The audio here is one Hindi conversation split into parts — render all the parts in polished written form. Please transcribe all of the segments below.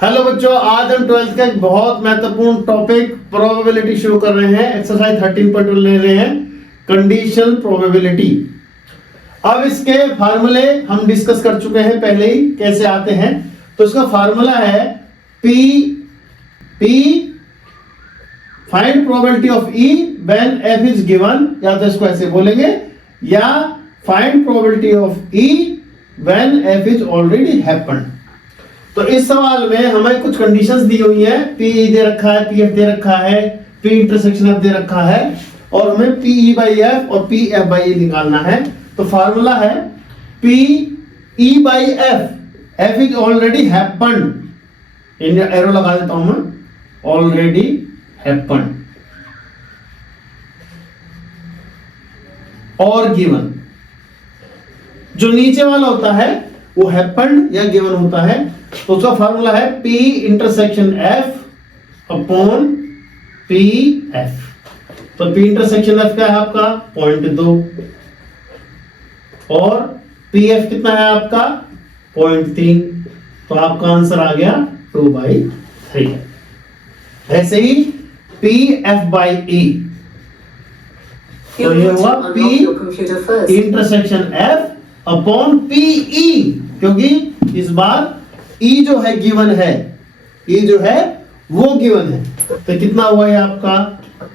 हेलो बच्चों, आज हम 12th का एक बहुत महत्वपूर्ण टॉपिक प्रोबेबिलिटी शुरू कर रहे हैं। एक्सरसाइज 13.1 ले रहे हैं, कंडीशनल प्रोबेबिलिटी। अब इसके फार्मूले हम डिस्कस कर चुके हैं पहले ही, कैसे आते हैं। तो इसका फार्मूला है P find probability of E when F is given, या तो इसको ऐसे बोलेंगे, या find probability of E when F is already happened. तो इस सवाल में हमें कुछ कंडीशंस दी हुई है। P दे रखा है, PF दे रखा है, P इंटरसेक्शन F दे रखा है, और हमें PE by F और PF by E निकालना है। तो फार्मूला है PE by F, F is already happened, arrow लगा देता हूं मैं, ऑलरेडी हैपेंड और गिवन। जो नीचे वाला होता है वो हैपेंड या गिवन होता है। तो उसका फार्मूला है P इंटरसेक्शन F अपॉन PF। तो P इंटरसेक्शन F क्या है आपका 0.2 और PF कितना है आपका 0.3। तो आपका आंसर आ गया 2/3। ऐसे ही PF by E, तो ये हुआ P इंटरसेक्शन F अपॉन PE, क्योंकि इस बार E जो है गिवन है, E जो है वो गिवन है। तो कितना हुआ ये आपका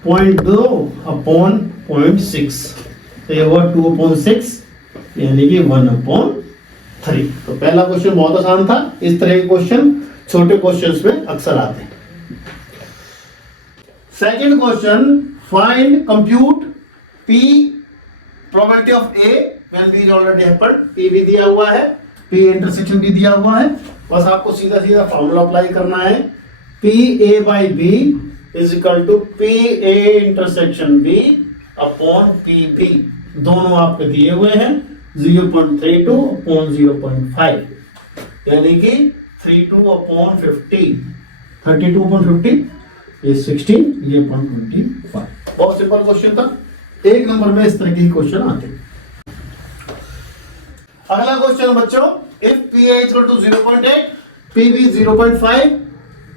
0.2 अपॉन 0.6, तो ये हुआ 2/6, यानी कि 1/3। तो पहला क्वेश्चन बहुत आसान था। इस तरह के क्वेश्चन छोटे क्वेश्चंस में अक्सर आते हैं। Second question, find compute P probability of A when B is already happened. P भी दिया हुआ है, P इंटरसेक्शन भी दिया हुआ है। बस आपको सीधा सीधा फॉर्मूला अप्लाई करना है। PA by B is equal to PA intersection B upon PB। दोनों आपके दिए हुए हैं, 0.32 अपॉन 0.5, यानी कि 32 अपॉन 50, 32 अपॉन 50, ये 16, ये 0.25। बहुत सिंपल क्वेश्चन था। एक नंबर में इस तरह के क्वेश्चन आते हैं। अगला क्वेश्चन बच्चों, if PA equal to 0.8, PB 0.5,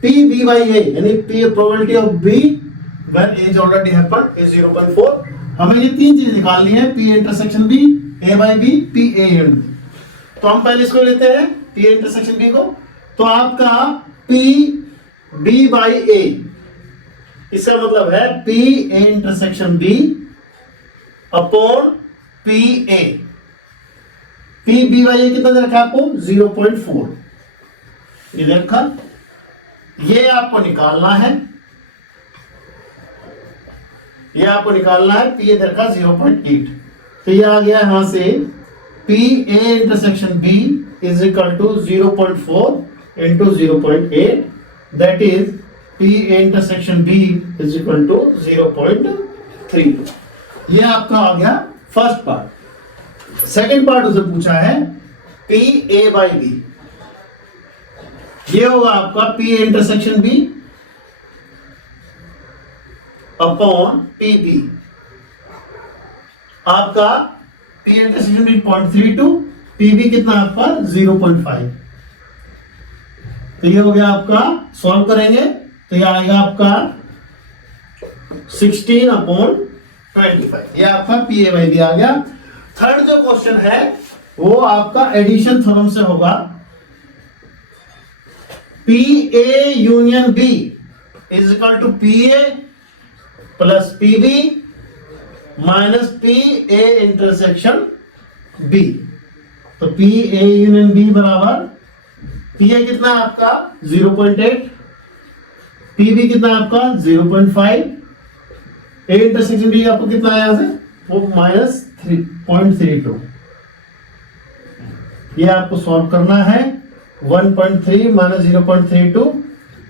PB by A, यानी P probability of B when A is already happened is 0.4। हमें ये तीन चीज निकालनी है, P intersection B, A by B, PA and B। तो हम पहले इसको लेते हैं P इंटरसेक्शन B को। तो आपका PB by A, इसका मतलब है PA intersection B upon PA। PB by A कितना दे रखा है आपको 0.4, ये देखा, ये आपको निकालना है, ये आपको निकालना है। P दे रखा 0.8, तो ये आ गया यहां से PA intersection B is equal to 0.4 into 0.8, that is PA intersection B is equal to 0.3। ये आपका आ गया फर्स्ट पार्ट। सेकंड पार्ट उसे पूछा है PA by B, ये होगा आपका PA intersection B upon PB। आपका P इंटरसेक्शन B 0.32, PB कितना आपका 0.5। तो ये हो गया आपका, सॉल्व करेंगे तो ये आएगा आपका 16 अपॉन 25। ये आपका PA by B आ गया। थर्ड जो क्वेश्चन है वो आपका एडिशन थ्योरम से होगा। PA union B is equal to PA plus PB minus PA intersection B। तो PA यूनियन B बराबर, PA कितना आपका 0.8, PB कितना आपका 0.5, A इंटरसेक्शन B आपको कितना है यहां से, वो माइनस 3.32। ये आपको सॉल्व करना है। 1.3 माइनस 0.32,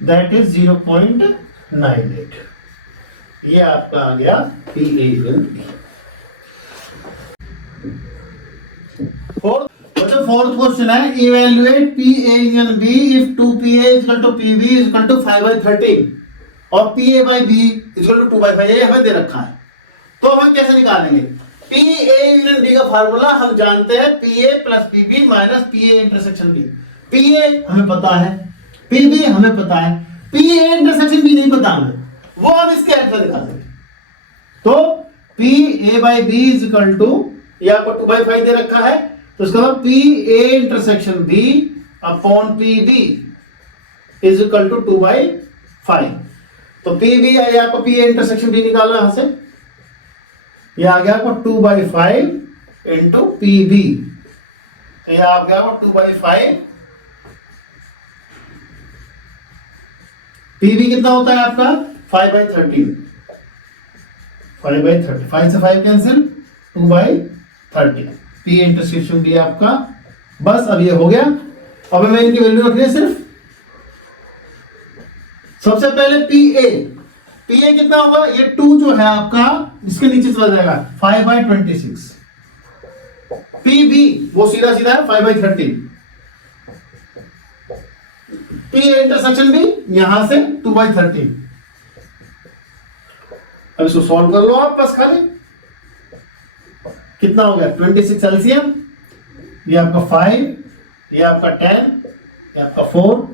दैट इज 0.98। ये आपका आ गया PA union B। Fourth question है, evaluate PA union B if 2PA equal to PB equal to 5/13 और PA by B equal to 2/5। ये हमें दे रखा है, तो हम कैसे निकालेंगे? PA यूनियन B का फार्मूला हम जानते हैं, PA plus PB minus PA intersection B। PA हमें पता है, पीबी हमें पता है, पी ए इंटरसेक्शन बी नहीं पता हमें, वो हम इसके हेल्प से निकाल देंगे। तो P A by B is equal to, ये आपको 2/5 दे रखा है, तो इसका मतलब P A intersection B upon P B is equal to 2/5। तो पी बी है, आपको पी ए इंटरसेक्शन बी निकालना यहां से, ये आ गया आपको 2/5 इंटू पी बी, ये आ गया आपको 2/5। पी बी कितना होता है आपका 5/13, 5/30, 5 से 5 कैंसिल, 2/13 पी इंटरसेक्शन बी आपका। बस अब ये हो गया। अब हमें इनकी वैल्यू रखनी है सिर्फ। सबसे पहले पी ए कितना होगा, ये 2 जो है आपका इसके नीचे चला जाएगा 5/26। पी बी वो सीधा सीधा है 5/13। पी ए इंटरसेक्शन भी यहां से 2/13। अब इसको सॉल्व कर लो आप बस खाली। कितना हो गया 26 एलसीएम, ये आपका 5, ये आपका 10, ये आपका 4,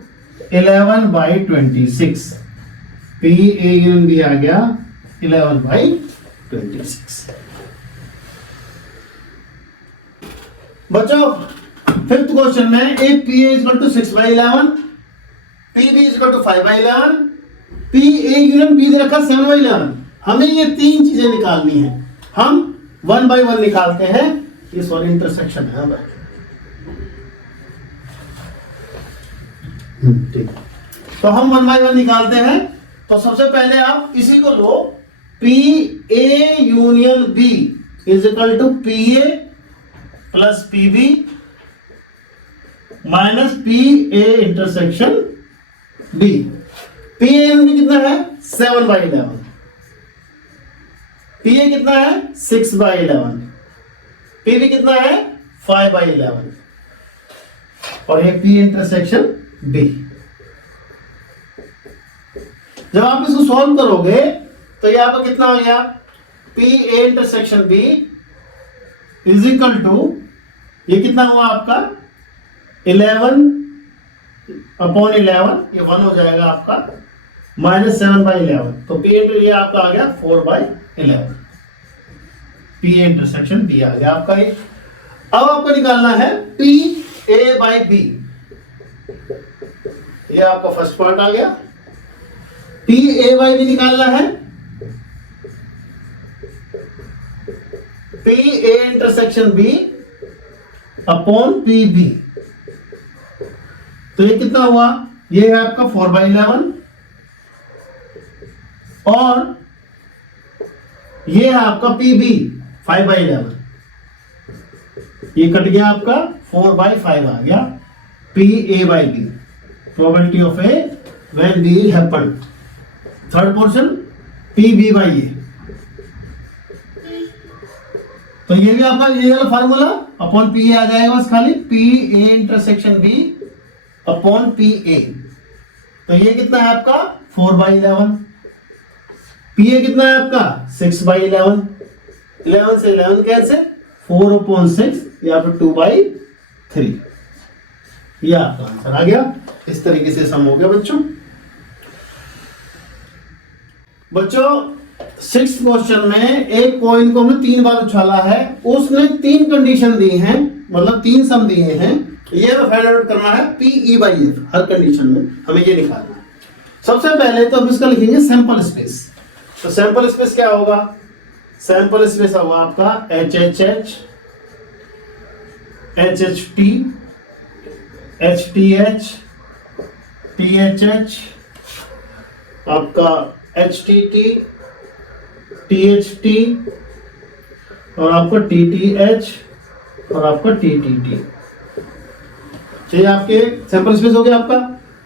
11/26। पी ए यूनियन भी आ गया 11/26। बच्चों फिफ्थ क्वेश्चन में a P A equal to 6/11, P B equal to 5/11, P A union B दे रखा 7/11। हमें ये तीन चीजें निकालनी है। हम 1/1 निकालते हैं, ये सॉरी इंटरसेक्शन है भाई, ठीक है। तो हम 1/1 निकालते हैं। तो सबसे पहले आप इसी को लो, P A union B is equal to P A plus P B minus P A intersection B. P A union B कितना है 7/11, पी ए कितना है 6/11, पी बी कितना है 5/11 और ये पी इंटरसेक्शन बी। जब आप इसको सॉल्व करोगे तो ये आपका कितना हो गया, P A intersection B is equal to, ये कितना हुआ आपका 11/11, ये 1 हो जाएगा आपका, माइनस 7/11। तो पी इंटर ये आपका आ गया 4/11। पी ए इंटरसेक्शन बी आ गया आपका ये। अब आपको निकालना है पी ए बाई बी, ये आपका फर्स्ट पार्ट आ गया। पी ए बाई बी निकालना है, P A intersection B upon P B. तो ये कितना हुआ, ये है आपका 4/11 और ये है आपका पी बी 5/11। ये कट गया आपका 4/5 आ गया P A by B. Probability of A when B happened. Third portion P B by A. तो ये भी आपका ये वाला फार्मूला अपॉन पी ए आ जाएगा बस खाली, P A intersection B upon P A. तो ये कितना है आपका 4/11, पी ए कितना है आपका 6/11, 11 से 11 कैसे 4/6 या फिर 2/3। ये आपका आंसर आ गया। इस तरीके से सम हो गया बच्चों। बच्चों 6th क्वेश्चन में एक कॉइन को हमने 3 बार उछाला है, उसने 3 कंडीशन दी हैं, मतलब 3 सम दिए हैं। ये फाइंड आउट करना है P E by F her condition में, हमें ये निकालना है। सबसे पहले तो हम इसका लिखेंगे सैंपल स्पेस। तो सैंपल स्पेस क्या होगा, सैंपल स्पेस होगा आपका H H H, H H T, H T H, T H H, आपका H T T, T H T और आपका टी टी एच और आपका टी टी टी। ये आपके सैंपल स्पेस हो गया आपका।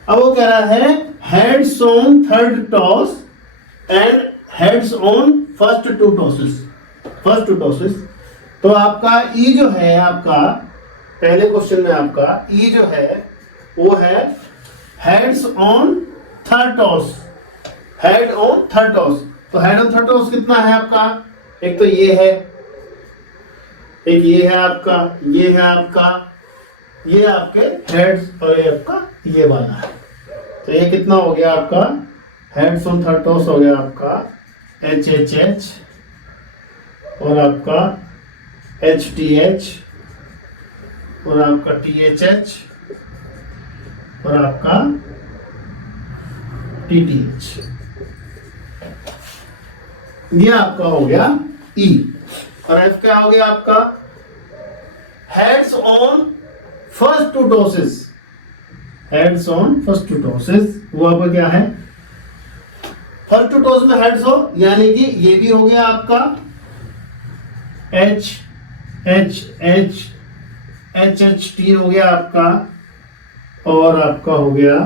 अब वो कह रहा है heads on third toss and heads on first 2 tosses, first 2 tosses. तो आपका ई जो है आपका पहले क्वेश्चन में आपका ई जो है वो है heads on third toss, head on third toss. तो हेड ऑन थर्ड टॉस कितना है आपका, एक तो ये है, एक ये है आपका, ये है आपका, ये आपके हेड्स और ये आपका ये वाला है। तो ये कितना हो गया आपका, हेड्स ऑन थर्ड टॉस हो गया आपका HHH और आपका HTH और आपका THH और आपका TTH। ये आपका हो गया E। और F क्या हो गया आपका, heads on first two tosses, heads on first two tosses, वो आपका क्या है, फर्स्ट टू टॉस में हेड्स हो, यानी कि ये भी हो गया आपका H H H H H T हो गया आपका, और आपका हो गया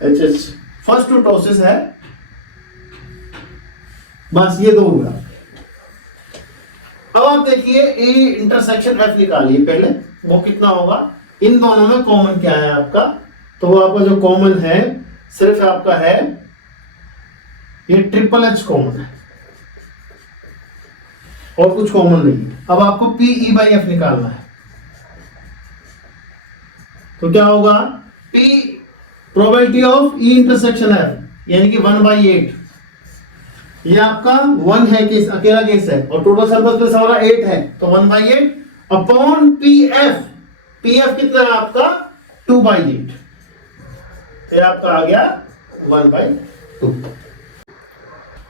H H, first two tosses है, बस ये दो होगा। अब आप देखिए E इंटरसेक्शन F निकालिए पहले, वो कितना होगा, इन दोनों में कॉमन क्या है आपका, तो वो आपका जो कॉमन है सिर्फ आपका है ये ट्रिपल H कॉमन है और कुछ कॉमन नहीं है। अब आपको PE/F निकालना है, तो क्या होगा, P probability of E intersection F यानी कि 1/8, ये आपका 1 है केस, अकेला केस है, और टोटल सैंपल स्पेस हमारा 8 है, तो 1/8 अपॉन PF, PF कितना है आपका 2/8, तो ये आपका आ गया 1/2।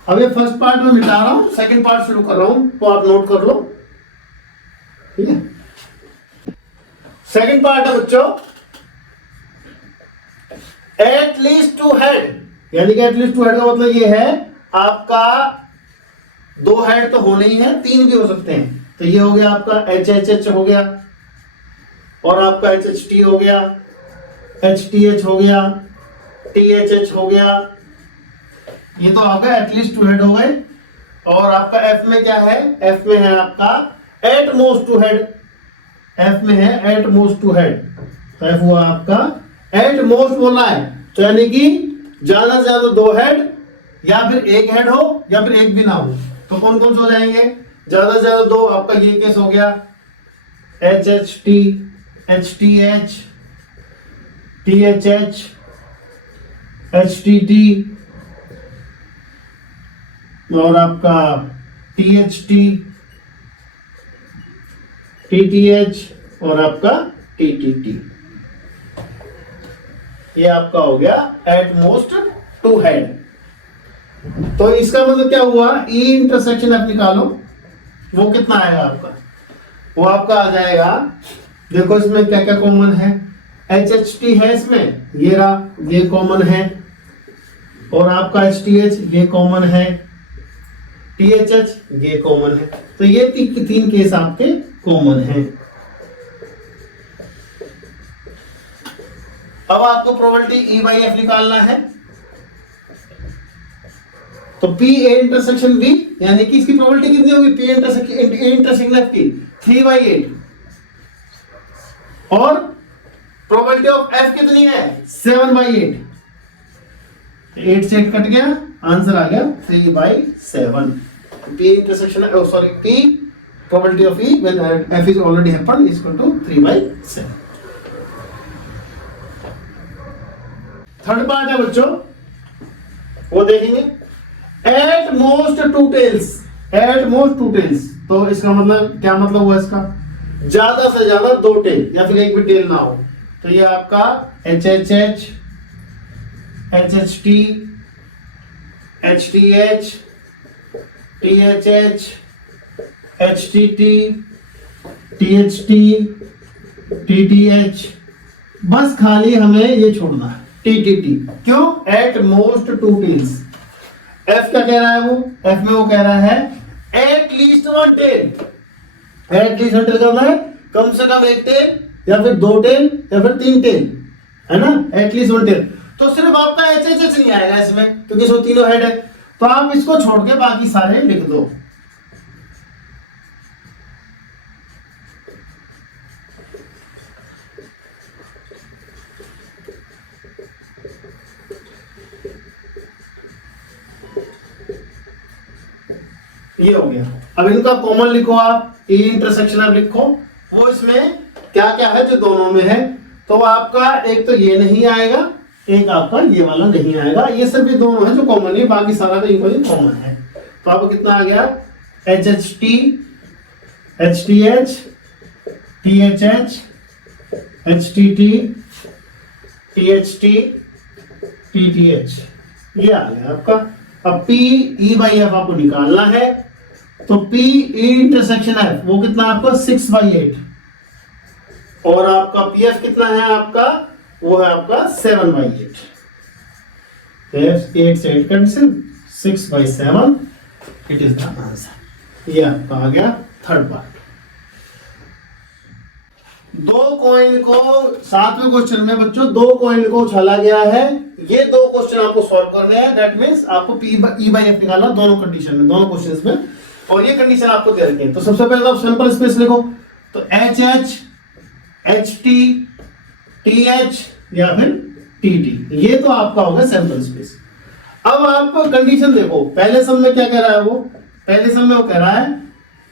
अब ये फर्स्ट पार्ट में मिटा रहा हूं, सेकंड पार्ट शुरू कर रहा हूं, तो आप नोट कर लो, ठीक है। सेकंड पार्ट है बच्चों, एटलीस्ट टू हेड, यानी कि एटलीस्ट टू हेड का मतलब ये है आपका 2 हेड तो होने ही है, 3 भी हो सकते हैं, तो ये हो गया आपका HHH हो गया, और आपका HHT हो गया, HTH हो गया, THH हो गया, ये तो आपका एटलीस्ट 2 हेड हो गए। और आपका F में क्या है, F में है आपका एट मोस्ट 2 हेड, F में है एट मोस्ट 2 हेड, तो F हुआ आपका एट मोस्ट बोला है, तो यानी कि ज्यादा से ज्यादा 2 हेड, या फिर 1 हेड हो या फिर 1 भी ना हो, तो कौन कौन से हो जाएंगे, ज्यादा से ज्यादा 2, आपका ये केस हो गया HHT, HTH, THH, HTT और आपका THT, TTH और आपका TTT, ये आपका हो गया एट मोस्ट 2 हेड। तो इसका मतलब क्या हुआ, E इंटरसेक्शन आप निकालो, वो कितना आएगा आपका, वो आपका आ जाएगा, देखो इसमें क्या क्या कॉमन है, HHT है इसमें, ये रहा, ये कॉमन है, और आपका HTH ये कॉमन है, THH ये कॉमन है, तो ये 3 केस आपके कॉमन हैं। अब आपको प्रोबेबिलिटी E/F निकालना है, तो PA इंटरसेक्शन B, यानी कि इसकी प्रोबेबिलिटी कितनी होगी, P इंटरसेक्शन F की 3/8, और प्रोबेबिलिटी ऑफ F कितनी है 7/8, 8 से 8 कट गया, आंसर आ गया 3/7। P intersection sorry P probability of E when F is already happened is equal to 3/7। Third part है बच्चों, वो देखेंगे, at most 2 tails, at most 2 tails, तो इसका मतलब क्या मतलब हुआ इसका, ज्यादा से ज्यादा 2 टेल या फिर एक भी टेल ना हो, तो ये आपका HHH, HHT, HTH, THH, HTT, THT, TTH, बस खाली हमें ये छोड़ना है TTT, क्यों, एट मोस्ट 2 टेल्स। F क्या कह रहा है, वो F में वो कह रहा है at least 1 tail, at least 1 tail का मतलब है कम से कम 1 टेल या फिर 2 टेल या फिर 3 टेल, है ना, एट लीस्ट 1 टेल। तो सिर्फ आपका HHH नहीं आएगा इसमें, क्योंकि इसमें तीनों हेड है, तो आप इसको छोड़ के बाकी सारे लिख दो। ये हो गया। अब इनका कॉमन लिखो आप, E इंटरसेक्शन आप लिखो, वो इसमें क्या क्या है जो दोनों में है, तो आपका एक तो ये नहीं आएगा, एक आपका ये वाला नहीं आएगा। ये सिर्फ ये दोनों है जो कॉमन है, बाकी सारा का इक्वली कॉमन है। तो आपको कितना आ गया, HHT, HTH, THH, HTT, THT, TTH, ये आ गया आपका। अब PE/F आपको निकालना है, तो PE इंटरसेक्शन F वो कितना आपका 6/8, और आपका PF कितना है आपका, वो है आपका 7/8। 8 से 8 cancel, 6/7 it is the answer. ये आपका आ गया थर्ड पार्ट। दो कॉइन को 7वें क्वेश्चन में बच्चों 2 कॉइन को उछाला गया है। ये 2 क्वेश्चन आपको सॉल्व करने हैं। दैट मींस आपको PE/F निकालना दोनों कंडीशन में, दोनों क्वेश्चंस में, और ये कंडीशन आपको दे रखी है। तो सबसे पहले आप सिंपल स्पेस लिखो, तो HH, HT, TH या फिर TT, ये तो आपका होगा सैंपल स्पेस। अब आप कंडीशन देखो, पहले सम में क्या कह रहा है वो, पहले सम में वो कह रहा है,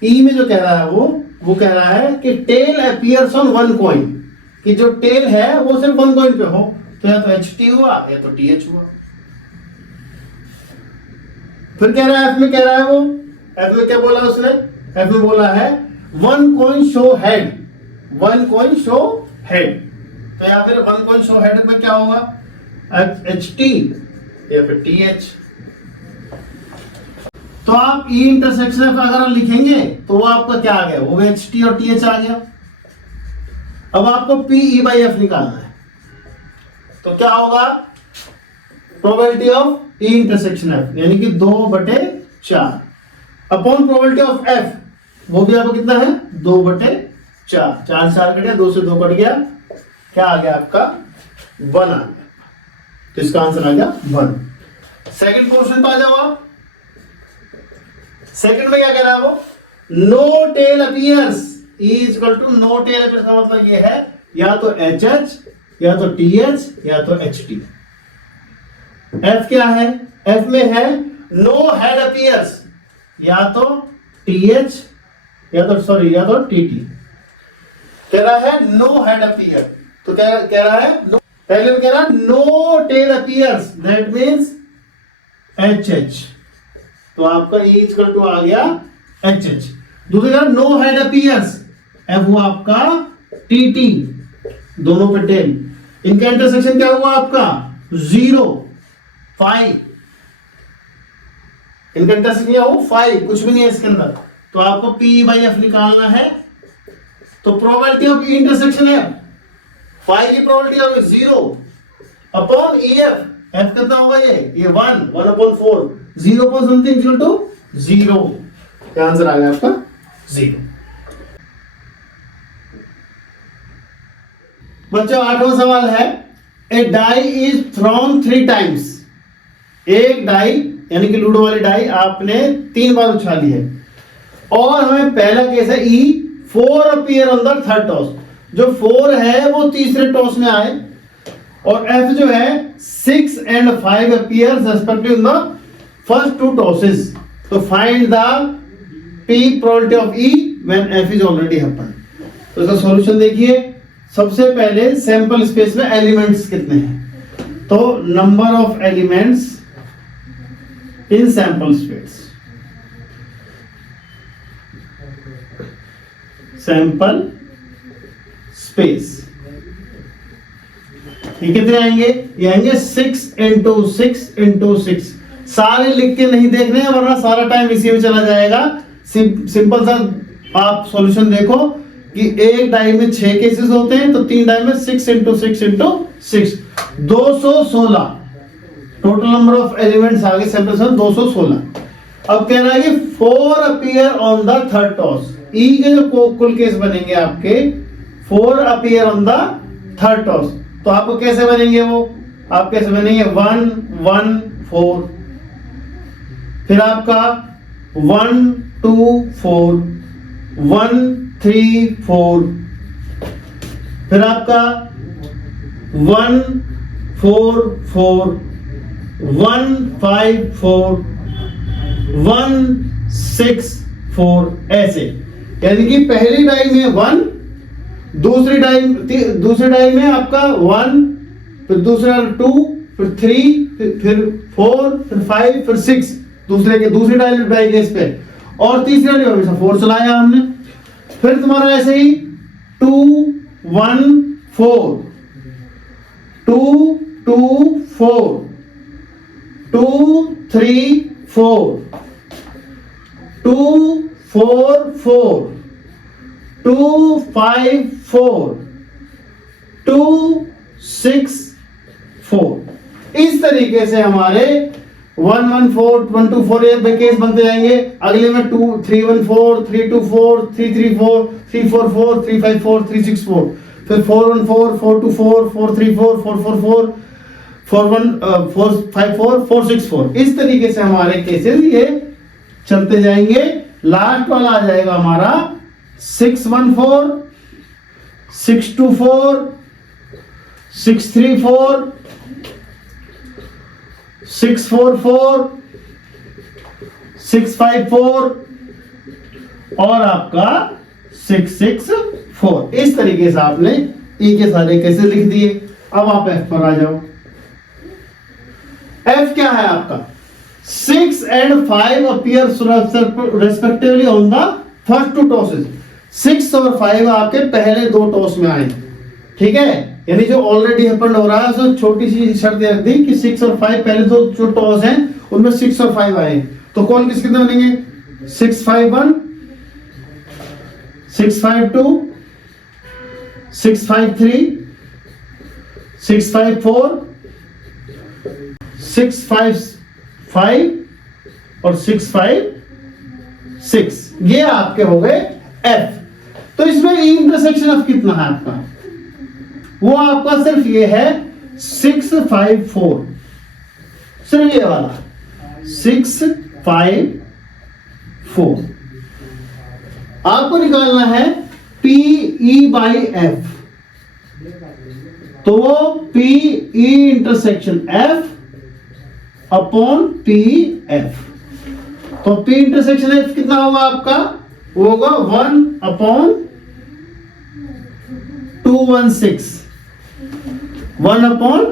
ई में जो कह रहा है वो कह रहा है कि टेल अपीयर्स ऑन 1 कॉइन, कि जो टेल है वो सिर्फ 1 कॉइन पे हो, तो या तो HT हुआ या तो TH हुआ। फिर कह रहा है एफ में, कह रहा है वो एफ में क्या बोला उसने, एफ में बोला है 1 coin show head, 1 coin show head, तो या फिर 1 कॉइन शो हेड में क्या होगा, HT या फिर TH। तो आप E इंटरसेक्शन एफ अगर लिखेंगे तो वो आपका क्या आ गया, वो HT और TH आ गया। अब आपको PE/F निकालना है, तो क्या होगा, probability of E intersection F यानी कि 2/4 अपॉन प्रोबेबिलिटी ऑफ F, वो भी आपको कितना है 2/4, 4 4 कट गया, 2 से 2 कट गया, क्या आ गया आपका 1 आ गया। तो इसका आंसर आ गया 1। सेकंड क्वेश्चन पे आ जाओ आप। सेकंड में क्या कह रहा है वो, no tail appears, E equal to no tail appears का मतलब ये है या तो HH या तो TH या तो HT। F क्या है, F में है नो हेड अपीयर्स, या तो TH या तो TT। कह रहा है नो हेड अपीयर, तो कह रहा है no, पहले में कह रहा है no tail appears, that means HH, तो आपका E इक्वल टू आ गया HH। दूसरे कह रहा नो हेड अपीयर्स, F हुआ आपका TT, दोनों पे टेल, इनका इंटरसेक्शन क्या हुआ आपका 0 5, इनका इंटरसेक्शन क्या हो 5, कुछ भी नहीं है इसके अंदर, तो आपको PE/F निकालना है। तो प्रोबेबिलिटी ऑफ E इंटरसेक्शन है 5 की probability of 0 upon EF, F कितना होगा ये 1/4, 0 अपॉन समथिंग इक्वल टू 0, क्या आंसर आ गया आपका 0। बच्चों 8वां सवाल है, ए डाई इज थ्रोन 3 टाइम्स, एक डाई यानी कि लूडो वाली डाई आपने 3 बार उछाली है, और हमें पहला केस है E 4 appear on the third toss, जो 4 है वो तीसरे टॉस में आए, और F जो है 6 and 5 appears respective in the first 2 tosses. तो find the P probability of E when F is already happened. तो इसका सॉल्यूशन देखिए, सबसे पहले सैंपल स्पेस में एलिमेंट्स कितने हैं, तो number of elements in sample space, sample space ये कितने आएंगे, ये आएंगे 6 into 6 into 6। सारे लिख के नहीं देखने हैं वरना सारा टाइम इसी में चला जाएगा। सिंपल सा आप सॉल्यूशन देखो कि एक डाई में 6 केसेस होते हैं, तो 3 डाई में 6 into 6 into 6 216 total number of elements आ गए सैंपल से 216। अब कह रहा है कि 4 appear on the third toss, E के जो कुल केस बनेंगे आपके 4 appear on the third toss, तो आपको कैसे बनेंगे वो, आप कैसे बनेंगे 1 1 4, फिर आपका 1 2 4 1 3 4, फिर आपका 1 4 4 1 5 4 1 6 4, ऐसे, यानी कि पहली डाई में 1, दूसरी डाई में आपका 1 फिर दूसरा 2, फिर 3, फिर 4, फिर 5, फिर 6, दूसरी डायलेट बाई केस पे, और तीसरा जो हमेशा 4 चलाया हमने। फिर तुम्हारा ऐसे ही 2 1 4, 2 2 4, 2 3 4, 2 4 4, 2 5 4, 2 6 4। इस तरीके से हमारे 1 1 4 1 2 4 ये केस बनते जाएंगे। अगले में 2 3 1 4, 3 2 4, 3 3 4, 3 4 4, 3 5 4, 3 6 4, फिर 4 1 4, 4 2 4, 4 3 4, 4 4 4, 4 1 4 5 4, 4 6 4। इस तरीके से हमारे केसेस ये चलते जाएंगे। लास्ट वाला आ जाएगा हमारा 6 1 4, 6 2 4, 6 3 4, 6 4 4, 6 5 4 और आपका 6 6 4। इस तरीके से आपने ई के सारे कैसे लिख दिए। अब आप एफ पर आ जाओ। एफ क्या है आपका? 6 and 5 appear respectively on the first two tosses। 6 और 5 आपके पहले 2 टॉस में आए, ठीक है, यानी जो ऑलरेडी हैपेंड हो रहा है उसमें छोटी सी शर्त रख दी कि 6 और 5 पहले दो जो टॉस हैं उनमें 6 और 5 आए, तो कौन किस कितने बनेंगे? 6 5 1, 6 5 2, 6 5 3, 6 5 4, 6 5 5 और 6 5 6। ये आपके हो गए एफ। तो इसमें इंटरसेक्शन ऑफ कितना है आपका? वो आपका सिर्फ ये है 6 5 4, सिर्फ ये वाला 6 5 4। आपको निकालना है पी ई बाई एफ, तो वो P E intersection F upon P F. तो पी इंटरसेक्शन एफ कितना होगा आपका? वो होगा 1 अपॉन 216, 1 अपॉन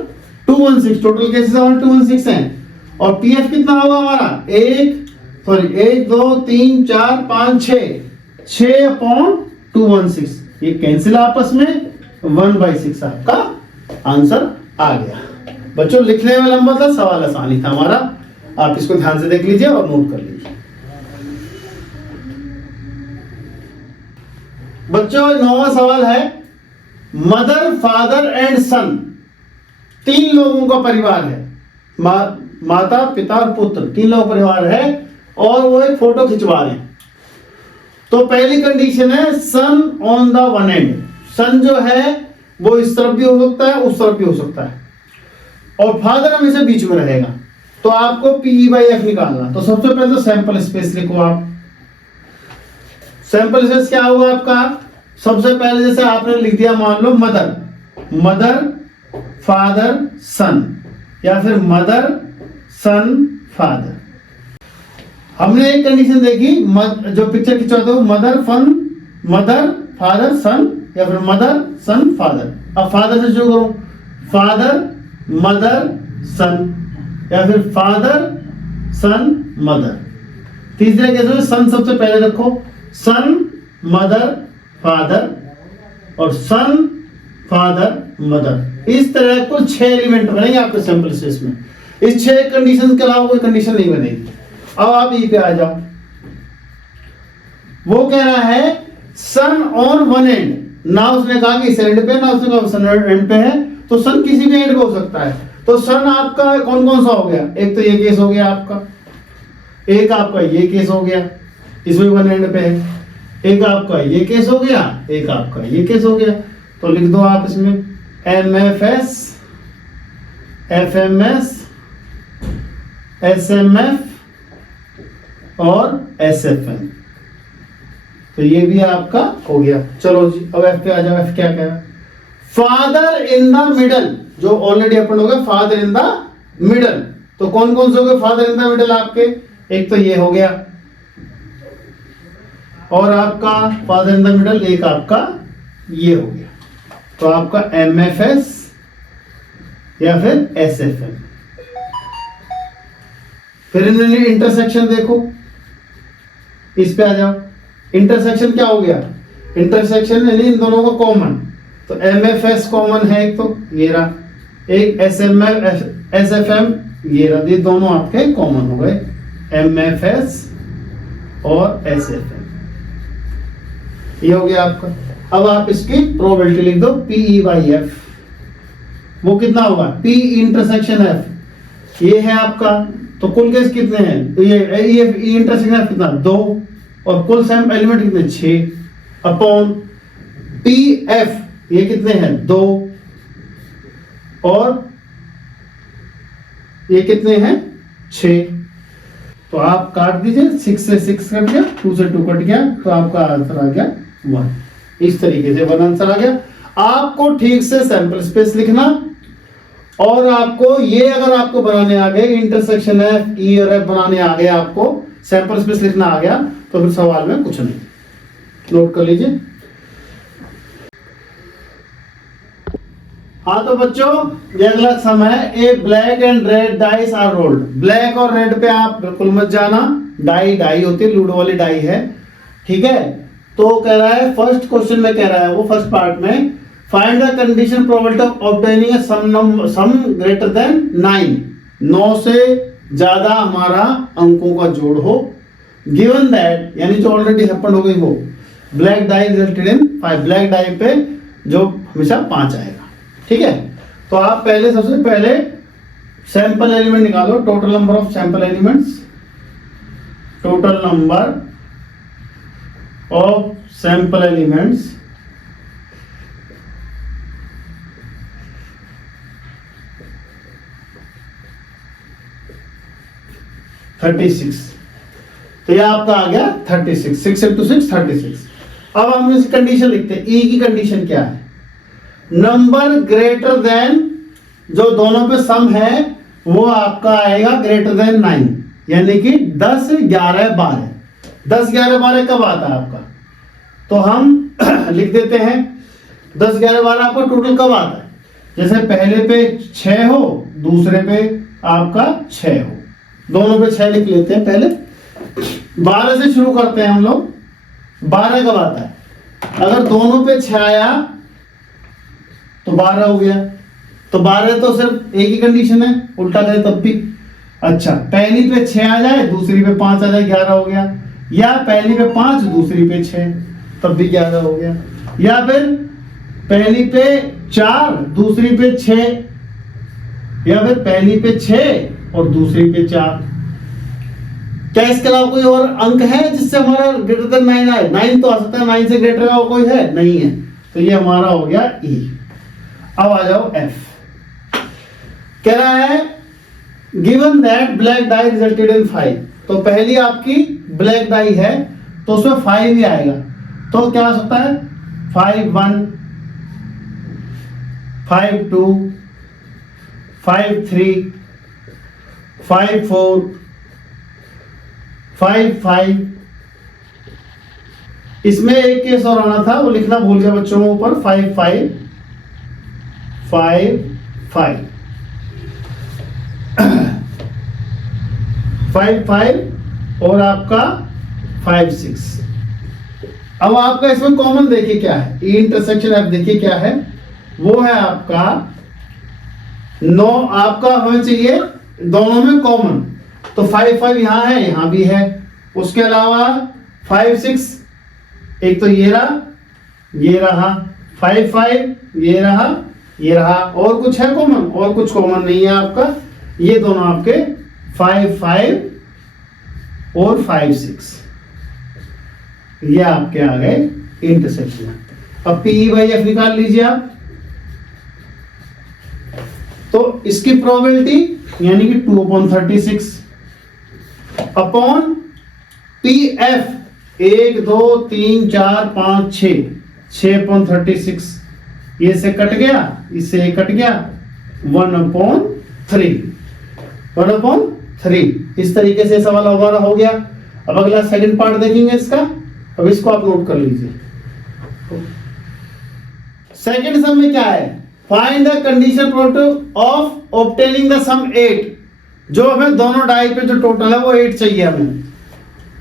216। टोटल केसेस 216 हैं। और पी एफ कितना होगा हमारा? 1 2 3 4 5 6 अपॉन 216। ये कैंसिल आपस में 1/6 आपका आंसर आ गया। बच्चों लिखने में लंबा था, सवाल आसान ही था हमारा। आप इसको ध्यान से देख लीजिए और नोट कर लीजिए। बच्चों 9वां सवाल है, मदर फादर एंड सन, 3 लोगों का परिवार है। माता पिता और पुत्र, 3 लोगों का परिवार है और वो एक फोटो खिंचवा रहे हैं। तो पहली कंडीशन है सन ऑन द वन एंड। सन जो है वो इस तरफ भी हो सकता है, उस तरफ भी हो सकता है, और फादर हमेशा बीच में रहेगा। तो आपको पी बाई एफ निकालना। तो सबसे पहले तो सैंपल स्पेस लिखो आप। सैंपल स्पेस क्या होगा आपका? सबसे पहले जैसे आपने लिख दिया, मान लो मदर फादर सन, या फिर मदर सन फादर। हमने एक कंडीशन देखी, जो पिक्चर खिंचवाते हो मदर फादर सन, या फिर मदर सन फादर। अब फादर से शुरू करो, फादर मदर सन, या फिर फादर सन मदर। तीसरे केस में सन सबसे पहले रखो, सन मदर फादर और सन फादर मदर। इस तरह कुल 6 एलिमेंट बनेंगे आपके सैंपल स्पेस में। इस 6 कंडीशन के अलावा कोई कंडीशन नहीं बनेगी। अब आप ई पे आ जाओ। वो कह रहा है सन ऑन वन एंड, ना उसने कहा कि इस एंड पे, ना उसने कहा सन एंड पे है, तो सन किसी भी एंड पे हो सकता है। तो सन आपका कौन कौन सा हो गया? एक तो ये केस हो गया आपका, एक आपका ये केस हो गया, इसमें वन एंड पे है, एक आपका ये केस हो गया, एक आपका ये केस हो गया। तो लिख दो आप इसमें MFS, FMS, SMF और SFM। तो ये भी आपका हो गया। चलो जी अब एफ पे आ जाओ। एफ क्या कह रहा है? फादर इन द मिडल, जो ऑलरेडी अपन हो गया फादर इन द मिडल। तो कौन कौन से हो गए फादर इन द मिडल आपके? एक तो ये हो गया, और आपका फादर इन द मिडल एक आपका ये हो गया। तो आपका MFS, या फिर SFM। फिर इन्होंने इंटरसेक्शन देखो, इस पे आ जाओ। इंटरसेक्शन क्या हो गया? इंटरसेक्शन यानी इन दोनों को कॉमन, तो MFS कॉमन है एक, तो ये रहा, एक SFM ये रहा, ये दोनों आपके कॉमन हो गए, MFS और SFM, ये हो गया आपका। अब आप इसकी प्रोबेबिलिटी लिख दो PE/F, वो कितना होगा? P इंटरसेक्शन F ये है आपका, तो कुल केस कितने हैं? तो ये इंटरसेक्शन F कितना? 2, और कुल सैम एलिमेंट कितने? 6 अपॉन PF ये कितने हैं? 2, और ये कितने हैं? 6। तो आप काट दीजिए, 6 से 6 कट गया, 2 से 2 कट गया, तो आपका आंसर आ गया 1। इस तरीके से 1 आंसर आ गया। आपको ठीक से सैंपल स्पेस लिखना, और आपको ये अगर आपको बनाने आ गए इंटरसेक्शन F, E और F बनाने आ गए, आपको सैंपल स्पेस लिखना आ गया, तो फिर सवाल में कुछ नहीं। नोट कर लीजिए। हाँ तो बच्चों, ये अगला सम है, a black and red dice are rolled. Black और रेड पे आप बिल्कुल मत जाना, डाई होती है, लूडो वाली डाई है, ठीक है। तो कह रहा है, फर्स्ट क्वेश्चन में कह रहा है वो फर्स्ट पार्ट में, find the condition probability of obtaining a some greater than 9। 9 से ज्यादा हमारा अंकों का जोड़ हो, गिवन दैट, यानी जो ऑलरेडी हैपेंड हो गई वो, ब्लैक डाई रिजल्टेड इन 5। ब्लैक डाई पे जो हमेशा 5 आएगा, ठीक है। तो आप पहले, सबसे पहले सैंपल एलिमेंट निकालो, total number of sample elements, total number of sample elements, तो यह आपका आ गया 36, 6 into 6 36। अब हम इस कंडीशन लिखते हैं, ई की कंडीशन क्या है? नंबर ग्रेटर देन, जो दोनों पे सम है वो आपका आएगा ग्रेटर देन 9, यानी कि 10, 11, 12। 10, 11, 12 कब आता है आपका? तो हम लिख देते हैं 10, 11, 12 आपका टोटल कब आता है? जैसे पहले पे 6 हो, दूसरे पे आपका 6 हो, दोनों पे 6 लिख लेते हैं पहले। 12 से शुरू करते हैं हम लोग, 12 कब आता है? अगर दोनों पे 6 आया तो 12 हो गया, तो 12 तो सिर्फ एक ही कंडीशन है, उल्टा करें तब भी। अच्छा, पहली पे 6 आ जाए, दूसरी पे 5 आ जाए, 11 हो गया, या पहली पे 5 दूसरी पे 6 तब भी 11 हो गया, या फिर पहली पे 4 दूसरी पे 6, या फिर पहली पे 6 और दूसरी पे 4। क्या इसके अलावा कोई और अंक है जिससे हमारा ग्रेटर देन 9 आए? 9 तो आ सकता है, 9 से ग्रेटर का कोई है नहीं है, तो ये हमारा हो गया ई। अब आ जाओ F। कह रहा है given that black dye resulted इन 5। तो पहली आपकी ब्लैक डाई है तो उसमें 5 ही आएगा, तो क्या हो सकता है? 5-1, 5-2, 5-3, 5-4, 5-5। इसमें एक केस और आना था, वो लिखना भूल गया बच्चों में ऊपर, 5-5, 5-5, 5-5 और आपका 5-6। अब आपका इसमें कॉमन देखिए क्या है, ई इंटरसेक्शन आप देखिए क्या है, वो है आपका 9 आपका होना चाहिए दोनों में कॉमन, तो 5-5 यहां है, यहां भी है। उसके अलावा 5-6, एक तो ये रहा 5-5, ये रहा, और कुछ है कॉमन? और कुछ कॉमन नहीं है आपका, ये दोनों आपके 5-5 और 5-6, ये आपके आ गए इंटरसेक्शन। अब PE/F निकाल लीजिए आप, तो इसकी प्रोबेबिलिटी यानी कि 2/36 अपॉन PF 1, 2, 3, 4, 5, 6/36, ये से कट गया, इससे ये कट गया, 1/3, 1/3। इस तरीके से सवाल हमारा हो गया। अब अगला सेकंड पार्ट देखेंगे इसका, अब इसको आप नोट कर लीजिए। सेकंड सम में क्या है? Find the condition of obtaining the sum 8, जो हमें दोनों डाई पे जो टोटल है वो 8 चाहिए हमें,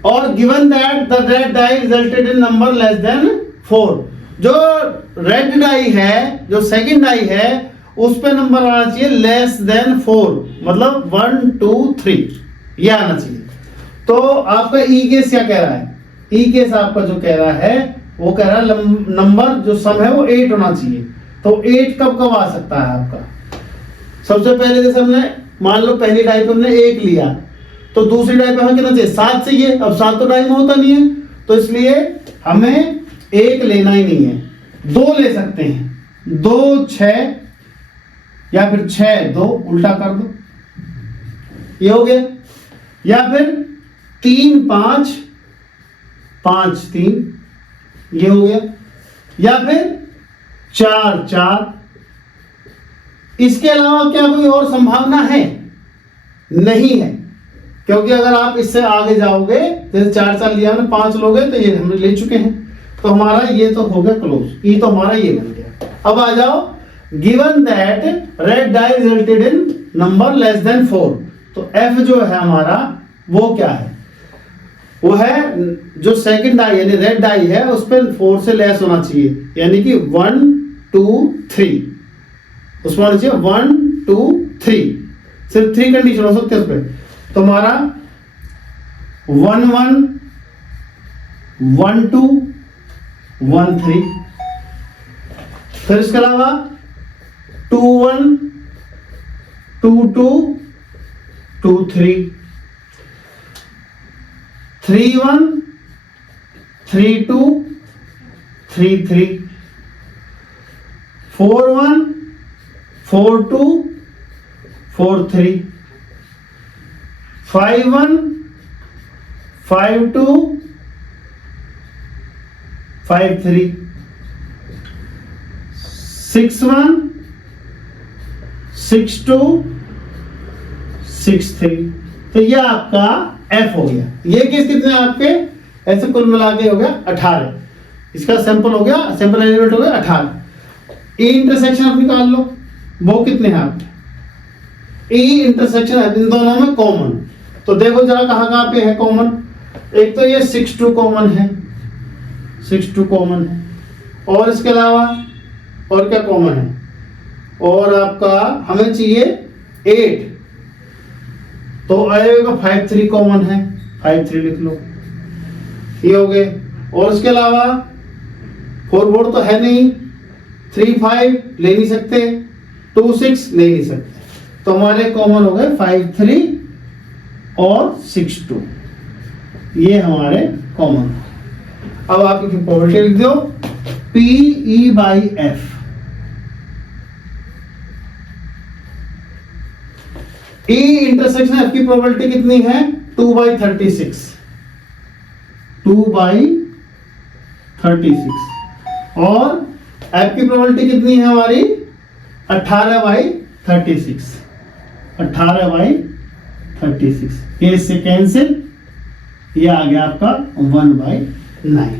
और given that the red die resulted in number less than 4, जो रेड डाई है, जो सेकंड डाई है, उस पे नंबर आना चाहिए लेस देन 4, मतलब 1 2 3 ये आना चाहिए। तो आपका ई केस क्या कह रहा है? ई केस आपका जो कह रहा है वो कह रहा है नंबर जो सम है वो 8 होना चाहिए। तो 8 कब कब आ सकता है आपका? सबसे पहले जैसे हमने मान लो पहली डाई पे हमने 1 लिया, तो दूसरी डाई पे हमें कितना चाहिए? 7 चाहिए। अब 7 तो डाई में होता नहीं है, तो इसलिए हमें 1 लेना ही नहीं है, 2 ले सकते हैं। 2 6 या फिर 6 2 उल्टा कर दो, ये हो गया। या फिर 3 5 5 3 ये हो गया। या फिर 4 4। इसके अलावा क्या कोई और संभावना है? नहीं है, क्योंकि अगर आप इससे आगे जाओगे, जैसे 4 4 लिया हमने, 5 लोगे तो ये हम ले चुके हैं, तो हमारा ये तो हो गया क्लोज, ई तो हमारा ये बन गया। अब आ जाओ, given that red die resulted in number less than 4, तो एफ जो है हमारा वो क्या है? वो है जो सेकंड डाई यानी रेड डाई है उस पर 4 से लेस होना चाहिए, यानी कि 1 2 3 उसमें होना चाहिए 1 2 3, सिर्फ 3 कंडीशन हो सकते हैं उस पर। तो हमारा 1 1 1 2 1 3, फिर इसके अलावा 2 1 2 2 2 3, 3 1 3 2 3 3, 4 1 4 2 4 3, 5 1 5 2 5 3, 6 1 6 2 6 3। तो ये आपका एफ हो गया। ये केस कितने आपके? ऐसे कुल मिला के हो गया 18। इसका सैंपल हो गया, सैंपल एलिमेंट हो गया 18। ई इंटरसेक्शन आप निकाल लो, वो कितने हैं आपके? ई इंटरसेक्शन है इन दोनों में कॉमन, तो देखो जरा कहां कहां पे है कॉमन। एक तो ये 6 2 कॉमन है, 6 2 कॉमन है, और इसके अलावा और क्या कॉमन है? और आपका हमें चाहिए 8, तो आएगा 5 3 कॉमन है, 5 3 लिख लो, ये हो गए। और इसके अलावा 4 4 तो है नहीं, 3 5 ले नहीं सकते, 2 6 ले नहीं सकते, तो हमारे कॉमन हो गए 5 3 और 6 2, ये हमारे कॉमन। अब आप इसकी प्रोबेबिलिटी लिख दो, P E by F. E intersection F की प्रोबेबिलिटी कितनी है? 2/36, 2/36, और एफ की प्रोबेबिलिटी कितनी है हमारी? 18/36, 18/36। ये इससे कैंसिल, ये आ गया आपका 1/9।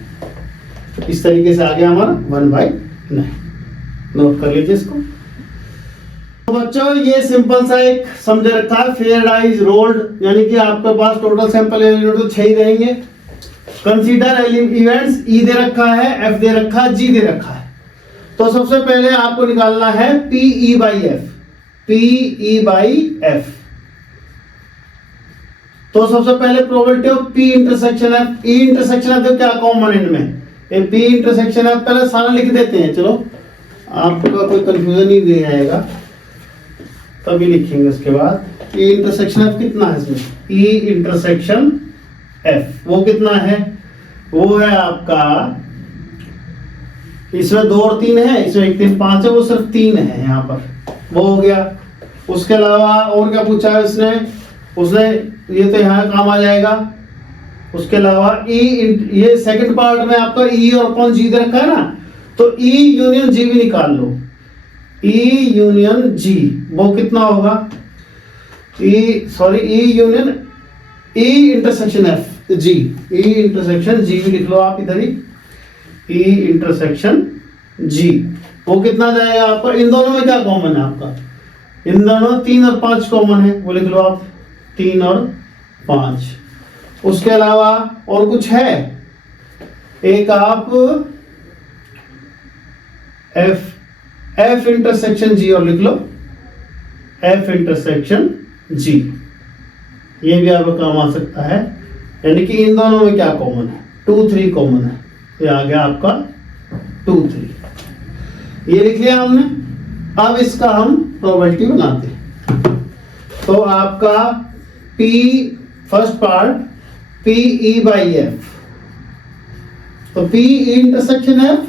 इस तरीके से आ गया हमारा 1/9। नोट कर लीजिए इसको। तो बच्चों ये सिंपल सा एक समझ रखा है, फेयर डाइज रोल्ड, यानी कि आपके पास टोटल सैंपल एलिमेंट तो 6 ही रहेंगे। कंसीडर इवेंट्स, ई दे रखा है, एफ दे रखा है, जी दे रखा है। तो सबसे पहले आपको निकालना है P E by F, P E by F. तो सबसे पहले probability of P intersection F, E intersection F क्या कॉमन इनमें? पी इंटरसेक्शन एफ पहले सारा लिख देते हैं, चलो आपका कोई कंफ्यूजन नहीं नहीं आएगा, तभी लिखेंगे उसके बाद। ई इंटरसेक्शन एफ कितना है इसमें? ई इंटरसेक्शन एफ वो कितना है? वो है आपका, इसमें 2 और 3 है, इसमें 1 3 5 है, वो सिर्फ 3 है यहाँ पर, वो हो गया। उसके अलावा और क्या पूछा है उसने? ये तो यहाँ काम आ जाएगा। उसके अलावा ई, ये सेकंड पार्ट में आपका ई और कौन जी दे रखा है ना, तो ई यूनियन जी भी निकाल लो। ई यूनियन जी वो कितना होगा? E union E intersection F G, E intersection G भी लिख लो आप इधर ही, ई इंटरसेक्शन जी। वो कितना जाएगा आपका, इन दोनों में क्या कॉमन है आपका, इन दोनों 3 और 5 कॉमन है, वो लिख लो आप 3 और 5। उसके अलावा और कुछ है, एक आप एफ इंटरसेक्शन जी और लिख लो, एफ इंटरसेक्शन जी, ये भी आपका काम आ सकता है। यानी कि इन दोनों में क्या कॉमन है, 2 3 कॉमन है, ये आ गया आपका 2 3, ये लिख लिया हमने। अब इसका हम प्रोबेबिलिटी बनाते हैं। तो आपका P first part P E by F, तो P E intersection F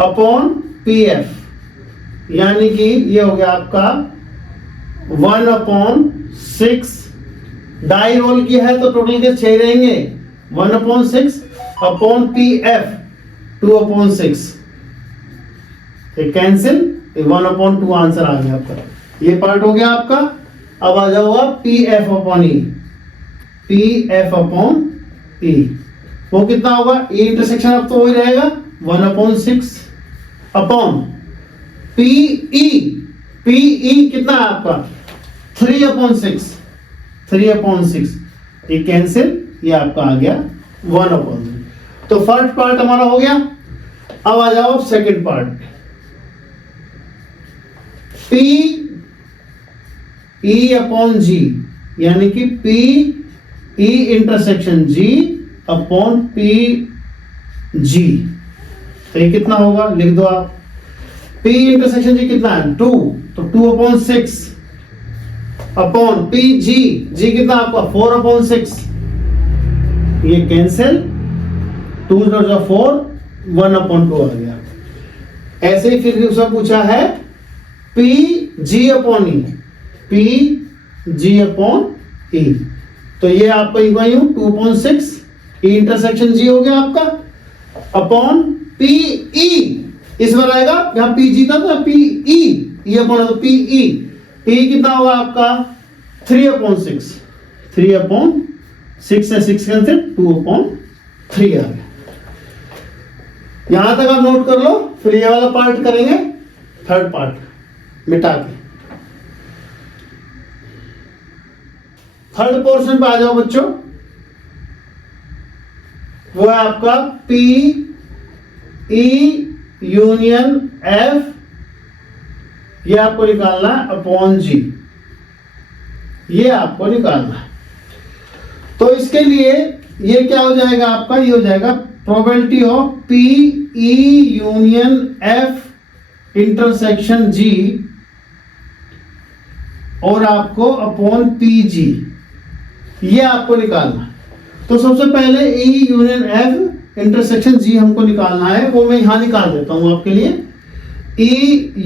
upon P F, यानी कि ये हो गया आपका 1/6, डाई रोल की है तो टोटल के 6 रहेंगे, 1/6 अपॉन PF 2/6, कैंसिल, 1/2 आंसर आ गया आपका, ये पार्ट हो गया आपका। अब आ जाओगा PF upon E, PF upon E, वो कितना होगा, E इंटरसेक्शन अब तो वही रहेगा 1/6 अपॉन PE, PE कितना है आपका 3/6, 3/6, ये कैंसिल, ये आपका आ गया 1/3। तो फर्स्ट पार्ट हमारा हो गया। अब आ जाओ second part, P E upon G, यानी कि P E intersection G upon P G, तो ये कितना होगा, लिख दो आप, P इंटरसेक्शन G कितना है 2, तो 2/6 अपॉन P G, G कितना आपका 4/6, ये कैंसिल, 2 4, 1/2 आ गया। ऐसे ही फिर उसका पूछा है P G upon E, P G upon E, तो ये आपका इक्वल 2/6 E इंटरसेक्शन G हो गया आपका अपॉन P E, इसमें रहेगा यहाँ P G था तो P E, ये अपॉन तो P E, P कितना होगा आपका 3/6, 3/6 से 6 कैंसिल, 2/3 आ गया। यहां तक आप नोट कर लो, फिर ये वाला पार्ट करेंगे, थर्ड पार्ट मिटा के। थर्ड पोर्शन पे आ जाओ बच्चों, वो है आपका P E यूनियन F, ये आपको निकालना है अपॉन G, ये आपको निकालना है। तो इसके लिए ये क्या हो जाएगा आपका, ये हो जाएगा probability of P E union F intersection G और आपको अपॉन PG, ये आपको निकालना है। तो सबसे पहले E union F intersection G हमको निकालना है, वो मैं यहां निकाल देता हूं आपके लिए। E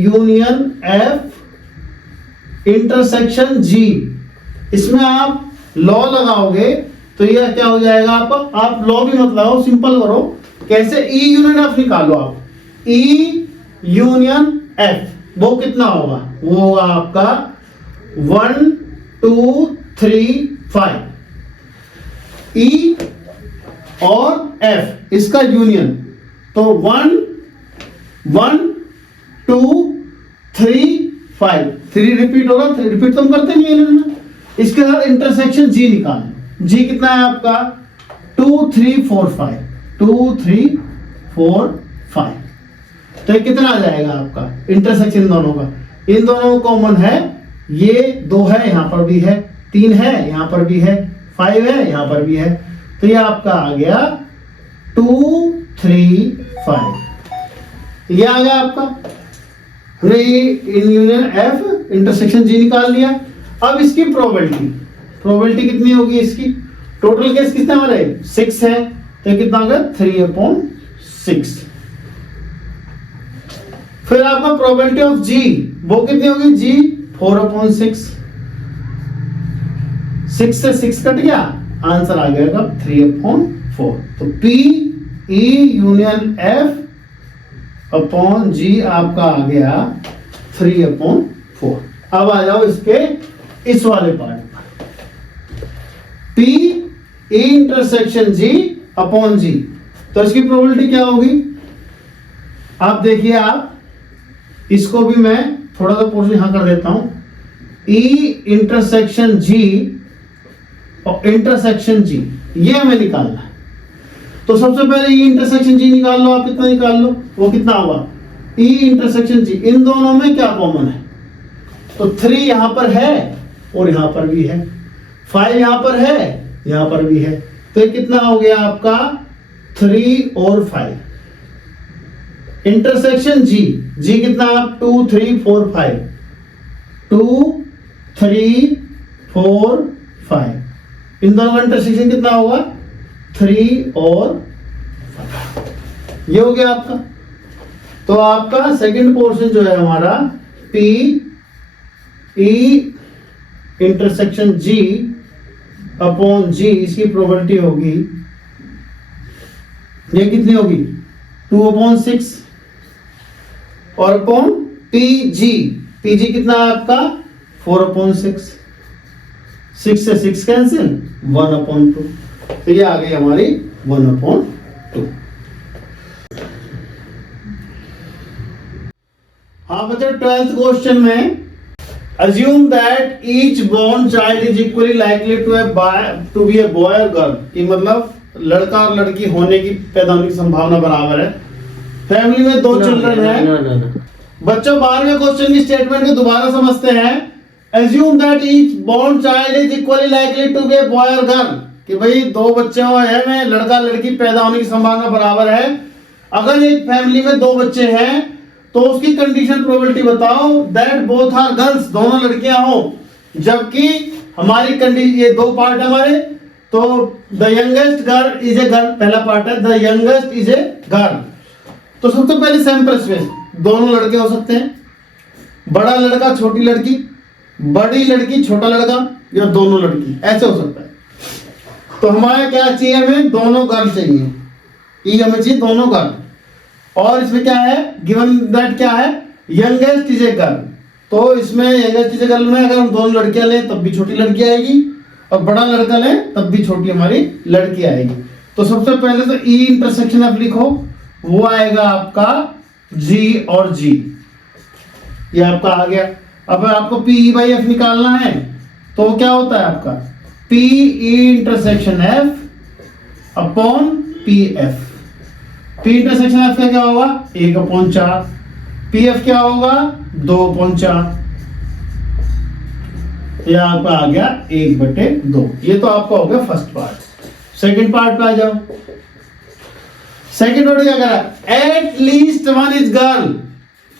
union F intersection G, इसमें आप लॉ लगाओगे तो यह क्या हो जाएगा, आप लॉ भी मत लगाओ, सिंपल करो। कैसे, E यूनियन F निकालो आप, E यूनियन F वो कितना होगा, वो होगा आपका 1 2 3 5, E और F इसका यूनियन, तो 1 1 2 3 5, 3 रिपीट होगा, 3 रिपीट तो हम करते नहीं है। इसके साथ इंटरसेक्शन G निकाल, G कितना है आपका 2 3 4 5, 2 3 4 5, तो ये कितना आ जाएगा आपका इंटरसेक्शन दोनों का, इन दोनों कॉमन है, ये 2 है, यहां पर भी है, 3 है, यहां पर भी है, 5 है, यहां पर भी है, तो ये आपका आ गया 2 3 5, ये आ गया आपका। हमने in union F intersection G निकाल लिया। अब इसकी प्रोबेबिलिटी कितनी होगी, इसकी टोटल केस कितने वाले 6 है, तो कितना होगा 3/6। फिर आपका प्रोबेबिलिटी ऑफ G, वो कितनी होगी, G 4/6, 6 से 6 कट गया, आंसर आ गया 3/4। तो P E union F upon G आपका आ गया 3/4। अब आ जाओ इसके इस वाले पार्ट पर, P E intersection G upon G, तो इसकी प्रोबेबिलिटी क्या होगी, आप देखिए, आप इसको भी मैं थोड़ा सा पोर्शन यहां कर देता हूं, E इंटरसेक्शन G और इंटरसेक्शन G, ये हमें निकालना है। तो सबसे पहले E इंटरसेक्शन G निकाल लो, आप इतना निकाल लो, वो कितना होगा E इंटरसेक्शन G, इन दोनों में क्या कॉमन है, तो 3 यहां पर है और यहां पर भी है, 5 यहां पर है, यहां पर भी है, तो ये कितना हो गया आपका 3 और 5। इंटरसेक्शन G, G कितना, 2 3 4 5, 2 3 4 5, इन दोनों का इंटरसेक्शन कितना होगा 3 और 5, ये हो गया आपका। तो आपका सेकंड पोर्शन जो है हमारा P E intersection G upon G, इसकी प्रोबेबिलिटी होगी, ये कितनी होगी 2/6 और अपॉन PG, PG कितना है आपका 4/6, 6 से 6 कैंसिल, 1/2, तो ये आ गई हमारी 1/2। हाँ बच्चों, 12th क्वेश्चन में assume that each born child is equally likely to be a boy or girl, कि मतलब लड़का और लड़की होने की, पैदा होने की संभावना बराबर है। फैमिली में 2 चिल्ड्रन है। बच्चों 12वें क्वेश्चन की स्टेटमेंट को दोबारा समझते हैं। assume that each born child is equally likely to be a boy or girl, कि भाई 2 बच्चे हैं, लड़का लड़की पैदा होने की संभावना बराबर है। अगर एक फैमिली में 2 बच्चे हैं तो उसकी कंडीशन प्रोबेबिलिटी बताओ दैट बोथ आर गर्ल्स, दोनों लड़कियां हो, जबकि हमारी कंडीशन, ये 2 पार्ट है हमारे, तो the youngest girl is a girl, पहला पार्ट है the youngest is a girl. तो सबसे पहले सैंपल्स में दोनों लड़के हो सकते हैं, बड़ा लड़का छोटी लड़की, बड़ी लड़की छोटा लड़का, या दोनों लड़की, ऐसे हो सकता है। तो हमारे क्या चाहिए, हमें दोनों गर्ल चाहिए, ई हमें चाहिए दोनों गर्ल। और इसमें क्या है, गिवन दैट क्या है, यंगेस्ट इज ए गर्ल, तो इसमें यंगेस्ट इज ए गर्ल में अगर हम दोनों लड़कियां लें तब भी छोटी लड़की आएगी, और बड़ा लड़का लें तब भी छोटी हमारी लड़की आएगी। तो सबसे पहले तो ई इंटरसेक्शन आप लिखो, वो आएगा आपका G और G, ये आपका आ गया। अब आपको PE/F निकालना है, तो क्या होता है आपका PE intersection F upon PF। P इंटरसेक्शन F का क्या होगा 1/4, PF क्या होगा 2/4, ये आपका आ गया 1/2। ये तो आपका हो गया फर्स्ट पार्ट। सेकंड पार्ट पे आ जाओ। सेकंड पार्ट क्या करा, एट लीस्ट 1 इज गर्ल,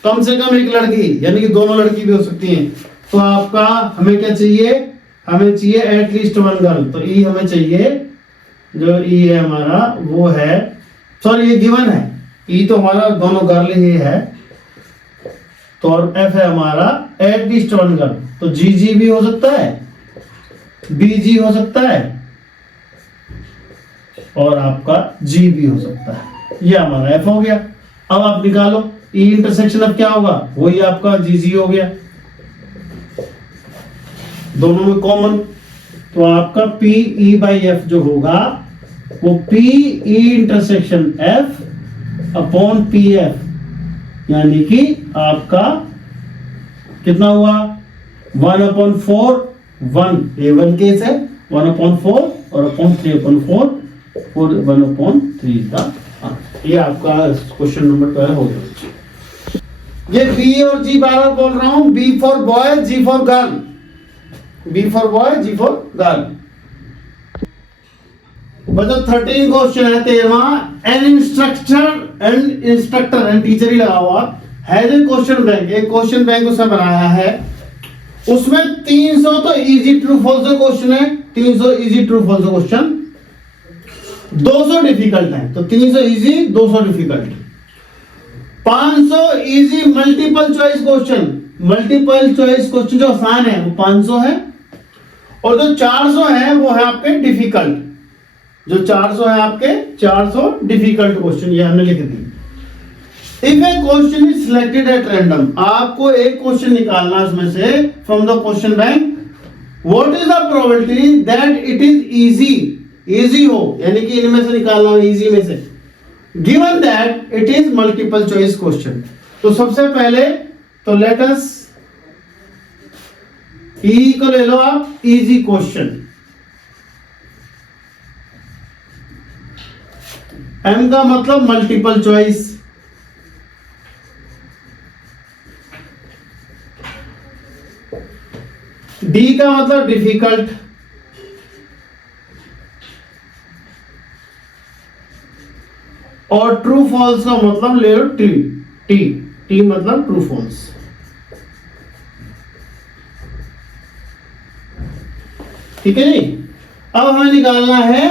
कम से कम एक लड़की, यानी कि दोनों लड़की भी हो सकती हैं। तो आपका हमें क्या चाहिए, हमें चाहिए एट लीस्ट 1 गर्ल। तो ई हमें चाहिए, जो ई है हमारा वो है, सॉरी ये गिवन है, ई तो हमारा दोनों गर्ल ही है, तो और एफ है हमारा एट लीस्ट 1 गर्ल। तो जी भी हो सकता है, BG हो सकता है, और आपका G भी हो सकता है। ये हमारा F हो गया। अब आप निकालो E इंटरसेक्शन अब क्या होगा, वही आपका GG हो गया, दोनों में कॉमन। तो आपका PE/F जो होगा वो PE intersection F upon PF, यानी कि आपका कितना हुआ 1/4, 1 A1 केस है, 1/4 और अपॉन 3/4 और 1/3 का। ये आपका क्वेश्चन नंबर 12 हो गया। ये B और G बार बार बोल रहा हूं, B for boy, G for girl, B for boy, G for girl. बच्चों 13 क्वेश्चन है 13वां, एन इंस्ट्रक्टर एंड टीचर ही लगा हुआ हैज ए क्वेश्चन बैंक, एक क्वेश्चन बैंक उसने बनाया है, उसमें 300 तो इजी ट्रू फॉल्स क्वेश्चन है, 300 easy true false question, 200 difficult है। तो 300 easy, 200 difficult, 500 easy multiple choice question, multiple choice question जो आसान है वो 500 है, और जो 400 है वो है आपके डिफिकल्ट, जो 400 है आपके 400 डिफिकल्ट क्वेश्चन, ये हमने लिख दी। If a question is selected at random, आपको एक क्वेश्चन निकालना इसमें से from the question bank, what is the probability that it is easy, easy हो, यानी कि इनमें से निकालना इजी में से, given that it is multiple choice question. तो सबसे पहले तो लेट अस ई को ले लो आप, इजी क्वेश्चन। एम का मतलब मल्टीपल चॉइस, डी का मतलब डिफिकल्ट, और ट्रू फॉल्स का मतलब ले लो टी। टी टी मतलब ट्रू फॉल्स। ठीक है जी। अब हमें निकालना है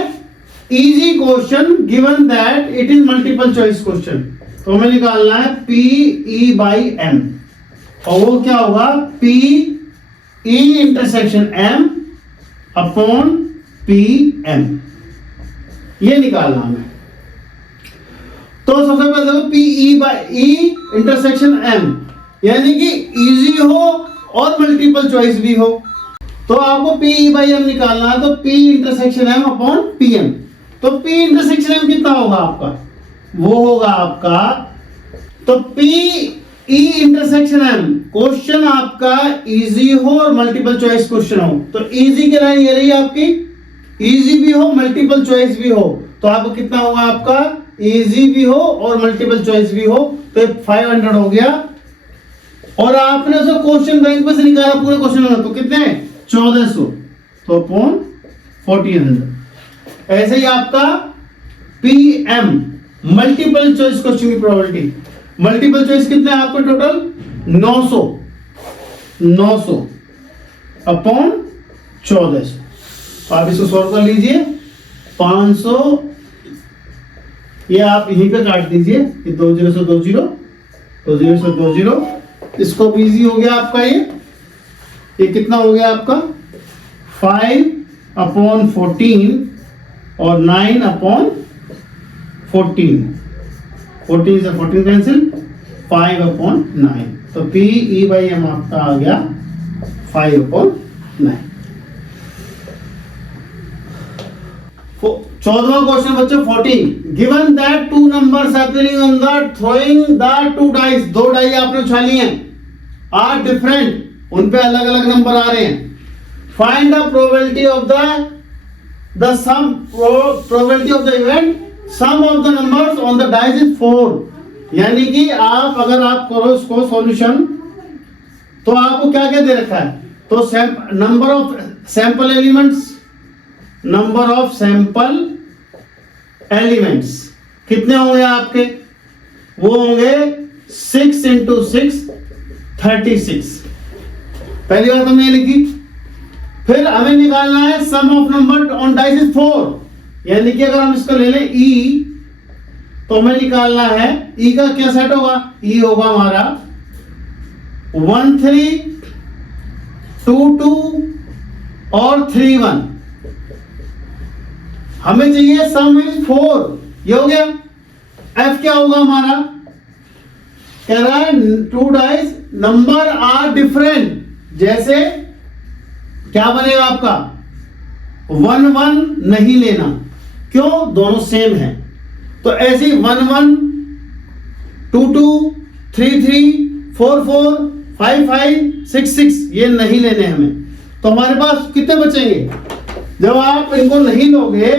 easy question given that it is multiple choice question. तो हमें निकालना है पी ई बाई एम, और वो क्या होगा, P E intersection M upon P M, ये निकालना हमें। तो सबसे पहले देखो P E by E intersection M, यानी कि इजी हो और मल्टीपल चॉइस भी हो। तो आपको पी ई बाई एम निकालना है, तो P intersection M upon P M. तो पी इंटरसेक्शन एम कितना होगा आपका, वो होगा आपका, तो P E intersection M, question आपका इजी हो और मल्टीपल चॉइस क्वेश्चन हो। तो इजी की लाइन ये रही आपकी, इजी भी हो मल्टीपल चॉइस भी हो, तो आपको कितना होगा, आपका इजी भी हो और मल्टीपल चॉइस भी हो, तो 500 हो गया। और आपने उसको क्वेश्चन बैंक में से निकाला पूरे क्वेश्चन में, तो कितने 1400, तो अपॉन 1400। ऐसे ही आपका P M multiple choice question की प्रोबेबिलिटी, मल्टीपल चॉइस कितने आपको टोटल 900 अपॉन 1400। तो आप इसको सॉल्व कर लीजिए, 500 ये आप यहीं पे काट दीजिए, ये 2 0 से 2 0, 2 0 से 2 0, इसको भी इजी हो गया आपका। ये कितना हो गया आपका 5 अपॉन 14 और 9 अपॉन 14, 14 से 14 कैंसिल, 5 अपॉन 9, तो पी ई बाई एम आपका आ गया 5 अपॉन 9। 14वां क्वेश्चन बच्चों 14, given that two numbers appearing on the throwing the two dice, दो डाई आपने उछाली हैं, आर डिफरेंट, उन पे अलग अलग नंबर आ रहे हैं। Find the probability of the sum probability of the event, sum of the numbers on the dice is 4। यानी कि आप अगर आप करो इसको सॉल्यूशन, तो आपको क्या क्या दे रखा है, तो number of sample elements, number of sample elements कितने होंगे आपके, वो होंगे 6 इंटू 6 36। पहली बात हमने लिखी। फिर हमें निकालना है sum of number on dice is 4, यानी कि अगर हम इसको ले लें ई, तो हमें निकालना है ई का क्या सेट होगा, ई होगा हमारा 1 3 2 2 और 3 1। हमें चाहिए सम इज 4, ये हो गया। एफ क्या होगा हमारा, कह रहा है two dice number are different, जैसे क्या बनेगा आपका 1 1 नहीं लेना, क्यों, दोनों सेम है। तो ऐसे 1 1 2 2 3 3 4 4 5 5 6 6 ये नहीं लेने हमें। तो हमारे पास कितने बचेंगे, जब आप इनको नहीं लोगे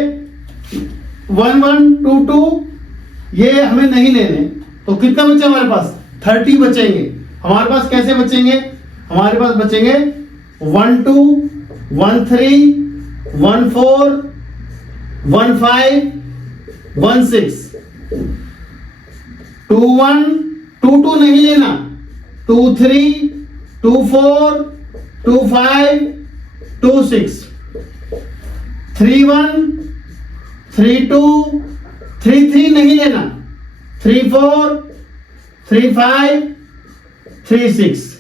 1 1 2 2 ये हमें नहीं लेने, तो कितना बचे हमारे पास 30 बचेंगे। हमारे पास कैसे बचेंगे, हमारे पास बचेंगे 1 2 1 3 1 4 1 5 1 6 2 1 2 2 नहीं लेना, 2 3 2 4 2 5 2 6 3 1 3 2 3 3 नहीं लेना, 3 4 3 5 3 6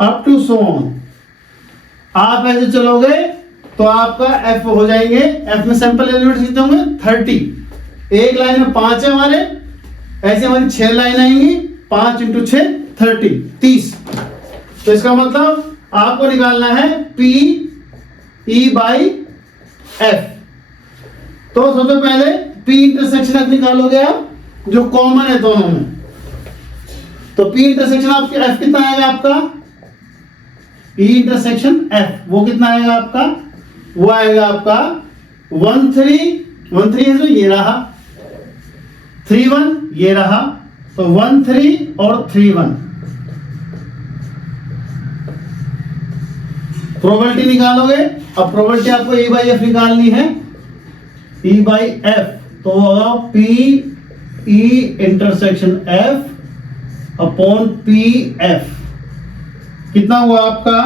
अप टू सो ऑन। आप ऐसे चलोगे तो आपका एफ हो जाएंगे, एफ में सैंपल एलिमेंट्स कितने होंगे 30। एक लाइन में 5 है हमारे, ऐसे हमारी 6 लाइन आएंगी, 5 इंटू 6 30। तो इसका मतलब आपको निकालना है पी ई बाई एफ। तो सबसे पहले पी इंटरसेक्शन एफ निकालोगे आप, जो कॉमन है दोनों में, तो पी इंटरसेक्शन आपके एफ कितना आएगा आपका, पी इंटरसेक्शन एफ वो कितना आएगा आपका, वो आएगा आपका 1 3 1 3 है जो ये रहा, 3 1 ये रहा, तो 1 3 और 3 1। प्रोबेबिलिटी निकालोगे, अब प्रोबेबिलिटी आपको E बाई एफ निकालनी है, E बाई एफ, तो P E intersection F upon P F कितना हुआ आपका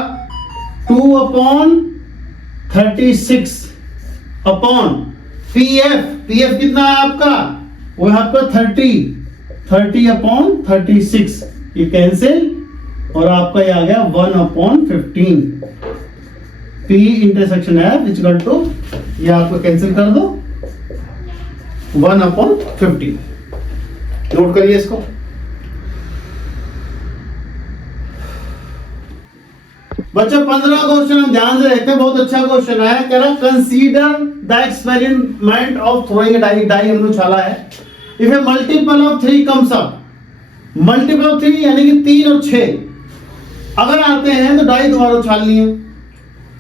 2/36 अपॉन PF कितना है आपका, वो है आपका 30/36, ये कैंसिल और आपका ये आ गया 1/15। P इंटरसेक्शन F इक्वल टू, ये आपको कैंसिल कर दो 1/15। नोट करिए इसको। बच्चों 15 क्वेश्चन हम ध्यान से देखते हैं, बहुत अच्छा क्वेश्चन है। कह रहा consider the experiment of throwing die, die हमने उछाला है। If a multiple of 3 comes up, multiple of 3 यानी कि 3 और 6 अगर आते हैं तो डाई दोबारा उछालनी है,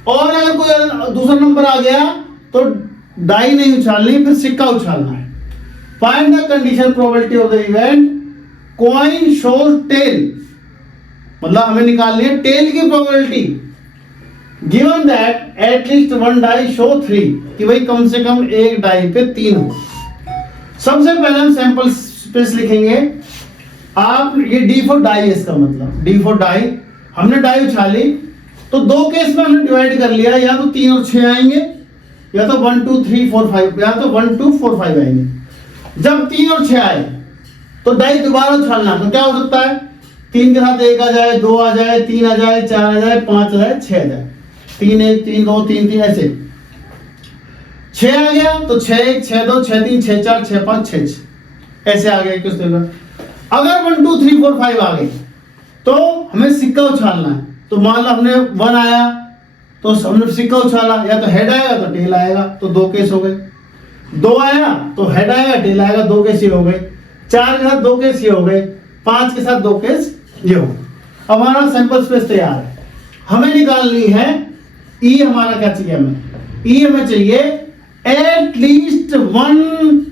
और अगर कोई दूसरा नंबर आ गया तो डाई नहीं उछालनी, फिर सिक्का उछालना है। Find the condition probability of the event coin shows tail, मतलब हमें निकालनी है टेल की probability, given that at least 1 die show 3, कि भाई कम से कम एक डाई पे 3 हो। सबसे पहले हम सैंपल स्पेस लिखेंगे। आप ये D फॉर डाई है, इसका मतलब D फॉर डाई, हमने डाई उछाली तो दो केस में हमने डिवाइड कर लिया, या तो 3 और 6 आएंगे, या तो 1 2 3 4 5, या तो 1 2 4 5 आएंगे। जब 3 और 6 आए तो डाई दोबारा उछालना, तो क्या हो सकता है 3 के साथ 1 आ जाए, 2 आ जाए, 3 आ जाए, 4 आ जाए, 5 आ जाए, 6 आ जाए, 3 1 3 2 3 3 ऐसे। 6 आ गया तो 6 1 6 2 6 3 6 4 6 5 6 6 ऐसे आ गए कुछ देर। अगर 1 2 3 4 5 आ गए तो हमें सिक्का उछालना है। तो मान लो हमने 1 आया तो हमने सिक्का उछाला, या तो हेड आएगा तो टेल आएगा, तो 2 केस हो गए। 2 आया तो हेड आएगा टेल आएगा, 2 केस ये हो गए। 4 के साथ 2 केस ये हो गए, 5 के साथ 2 केस ये हो। अब हमारा सैंपल स्पेस तैयार है, हमें निकालनी है ई। हमारा क्या चाहिए, हमें ई हमें चाहिए एटलीस्ट 1,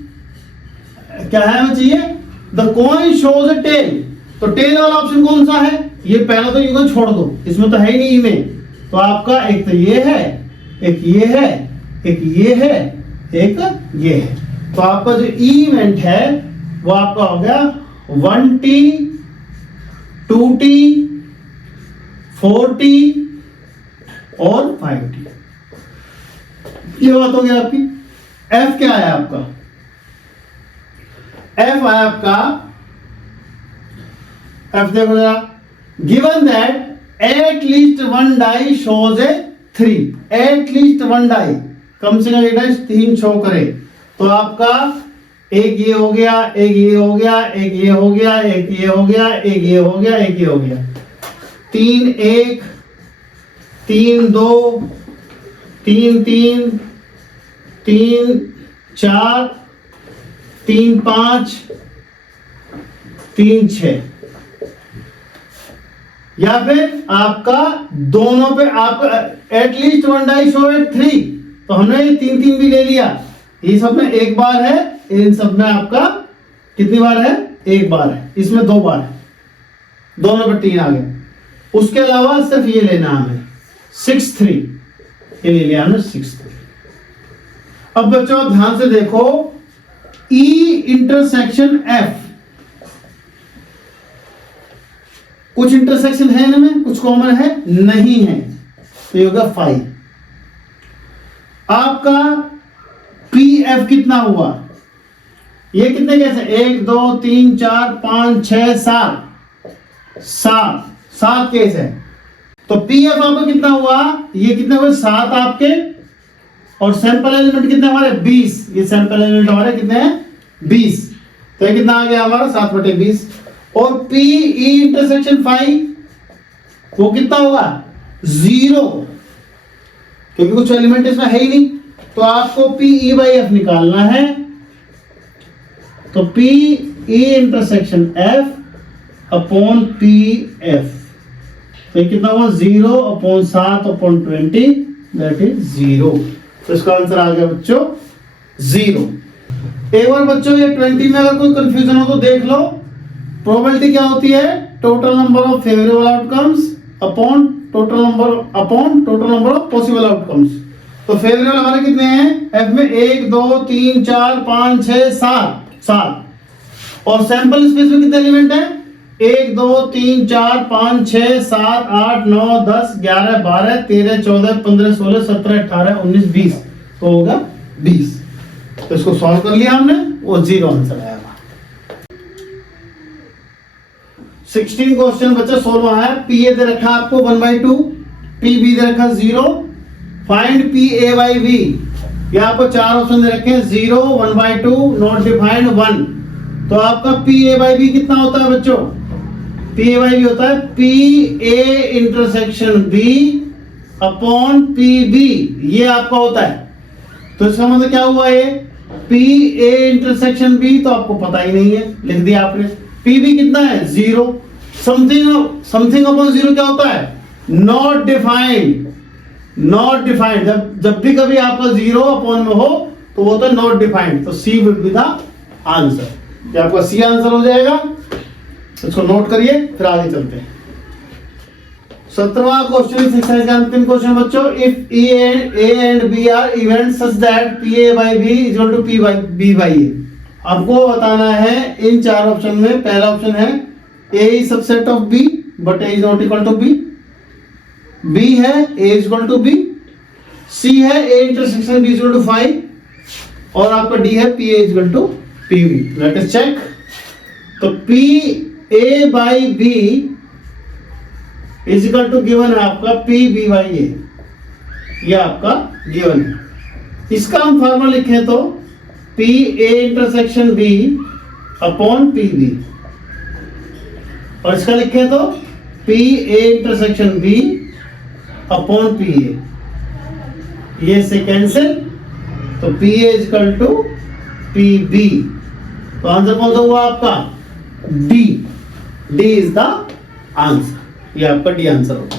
क्या है हमें चाहिए, the coin shows a tail. तो टेल वाला ऑप्शन कौन सा है, ये पहला तो यूं छोड़ दो, इसमें तो है ही नहीं ई में। तो आपका एक तो ये है, एक ये है, एक ये है, एक ये है। तो आपका जो इवेंट है वो आपका हो गया 1T 2T 4T और 5T। ये बात हो गई आपकी। F क्या आया आपका, F आया आपका, F देखो जरा, given that at least 1 die shows a 3, at least 1 die, कम से कम एक डाई 3 शो करे। तो आपका एक ये हो गया, एक ये हो गया, एक ये हो गया, एक ये हो गया, एक ये हो गया, एक ये हो गया। 3 1 3 2 3 3 3 4 3 5 3 6, या फिर आपका दोनों पे आपका एटलीस्ट 1 डाई शो एट 3, तो हमने 3 3 भी ले लिया। ये सब में एक बार है, इन सब में आपका कितनी बार है, एक बार है, इसमें 2 बार है, दोनों पे 3 आ गए। उसके अलावा सिर्फ ये लेना हमें 6 3, ये ले लिया हमने 6 3। अब बच्चों आप ध्यान से देखो, E इंटरसेक्शन F, कुछ इंटरसेक्शन है इनमें, कुछ कॉमन है नहीं है, तो ये होगा 5। आपका PF कितना हुआ, ये कितने कैसे, 1 2 3 4 5 6 7 केस है। तो PF आपका कितना हुआ, ये कितने हुए 7 आपके, और सैंपल एलिमेंट कितने हमारे 20, ये सैंपल एलिमेंट हमारे कितने हैं 20, तो ये कितना आ गया हमारा 7/20। और PE इंटरसेक्शन 5 वो कितना होगा 0, क्योंकि कुछ एलिमेंट इसमें है ही नहीं। तो आपको PE बाई F निकालना है, तो P E intersection F upon P F, तो ये कितना हुआ 0/7/20, दैट इज 0। तो इसका आंसर आ गया बच्चों 0। एक बार बच्चों ये 20 में अगर कोई कंफ्यूजन हो तो देख लो। प्रोबेबिलिटी क्या होती है? Total number of favourable outcomes upon total number of possible outcomes. तो फेवरेबल हमारे कितने हैं? एफ में 1 2 3 4 5 6 7 और सैंपल स्पेस में कितने एलिमेंट हैं? 1 2 3 4 5 6 7 8 9 10 11 12 13 14 15 16 17 18 19 20, तो होगा 20। तो इसको सॉल्व कर लिया हमने, वो 0 आंसर आएगा। 16 क्वेश्चन बच्चा सोल्व है। पी ए दे रखा आपको 1/2, पी बी दे रखा 0, find P A by B. ये आपको 4 ऑप्शन दे रखे हैं, 0 1/2 नॉट डिफाइंड 1। तो आपका पी ए बाई बी कितना होता है बच्चों? पी ए बाई बी होता है P A intersection B upon P B, ये आपका होता है। तो इसका मतलब क्या हुआ? ये पी ए इंटरसेक्शन बी तो आपको पता ही नहीं है, लिख दिया आपने। पी बी कितना है? 0। समथिंग अपॉन 0 क्या होता है? Not defined. जब भी कभी आपका 0 अपॉन में हो तो वो तो नॉट डिफाइंड, तो सी विल बी द आंसर। ये आपका सी आंसर हो जाएगा। इसको नोट करिए, फिर आगे चलते हैं। 17वां क्वेश्चन एक्सरसाइज का अंतिम क्वेश्चन बच्चों। If A and B are event such that P A by B is equal to P B by A. आपको बताना है इन 4 ऑप्शन में। पहला ऑप्शन है A is subset of B but A is not equal to B, B है A is equal to B, C है A intersection B is equal to 5 और आपका डी है P A is equal to P B. Let us check. तो P A by B is equal to given है आपका पी बी बाई ए, ये आपका गिवन है। इसका हम फॉर्मूला लिखें तो P A intersection B upon P B, और इसका लिखें तो P A intersection B upon P A, ये से कैंसिल, तो P A is equal to P B. तो आंसर कौन सा हुआ आपका? D. D is the answer, ये आपका डी आंसर होगा।